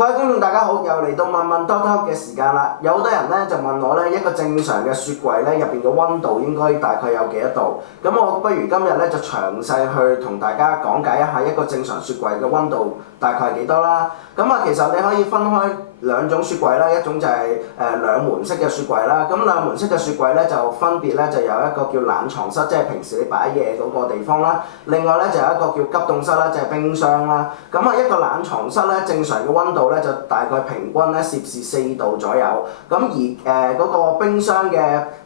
各位觀眾大家好，又嚟到問問多多嘅時間啦。有好多人咧就問我咧，一個正常嘅雪櫃咧入邊嘅溫度應該大概有幾多度？咁我不如今日咧就詳細去同大家講解一下一個正常雪櫃嘅溫度大概係幾多啦。咁其實你可以分開兩種雪櫃啦，一種就係兩門式嘅雪櫃啦。咁兩門式嘅雪櫃咧就分別咧就有一個叫冷藏室，即係平時你擺嘢嗰個地方啦。另外咧就有一個叫急凍室啦，即係冰箱啦。咁一個冷藏室咧正常嘅溫度咧就大概平均咧攝氏4度左右。咁而嗰個冰箱嘅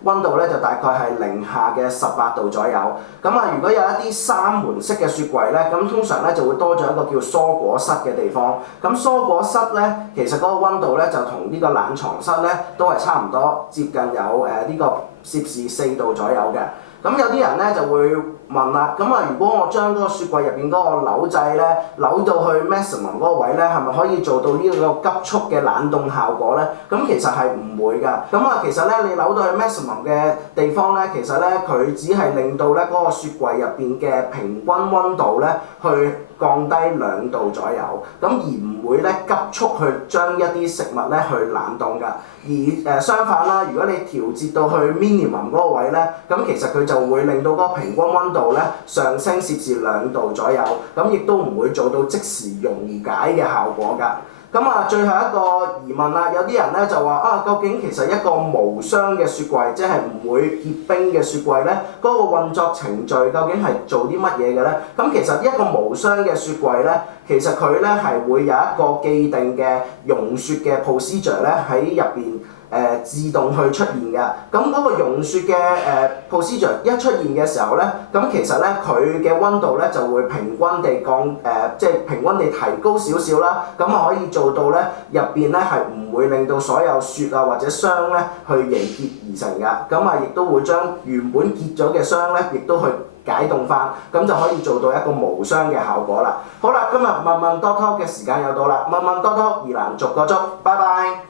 溫度咧就大概係零下嘅18度左右。咁如果有一啲三門式嘅雪櫃咧，咁通常咧就會多咗一個叫蔬果室嘅地方。咁蔬果室咧其實嗰個溫度咧就同呢個冷藏室咧都係差唔多，接近有呢個攝氏4度左右嘅。咁有啲人咧就會問啦，咁如果我將嗰個雪櫃入邊嗰個扭掣咧扭到去 maximum 嗰個位咧，係咪可以做到呢個急速嘅冷凍效果咧？咁其實係唔會㗎。咁其實咧你扭到去 maximum 嘅地方咧，其實咧佢只係令到咧嗰個雪櫃入邊嘅平均溫度咧去降低2度左右，咁而唔會咧急速去將一啲食物咧去冷凍㗎。而相反啦，如果你調節到去 minimum 嗰個位咧，咁其實佢就會令到嗰個平均溫度咧上升攝氏2度左右，咁亦都唔會做到即時溶解嘅效果㗎。咁最後一個疑問啦，有啲人咧就話究竟其實一個無霜嘅雪櫃，即係唔會結冰嘅雪櫃咧，嗰個運作程序究竟係做啲乜嘢嘅咧？咁其實一個無霜嘅雪櫃咧，其實佢咧係會有一個既定嘅溶雪嘅 procedure 咧喺入邊。自動去出現嘅，咁嗰個溶雪嘅procedure 一出現嘅時候咧，咁其實咧佢嘅溫度咧就會平均地即係平均地提高少少啦，咁可以做到咧入邊咧係唔會令到所有雪或者霜咧去凝結而成嘅，咁亦都會將原本結咗嘅霜咧，亦都去解凍翻，咁就可以做到一個無霜嘅效果啦。好啦，今日問問多多嘅時間又到啦，問問多多疑難逐個捉，拜拜。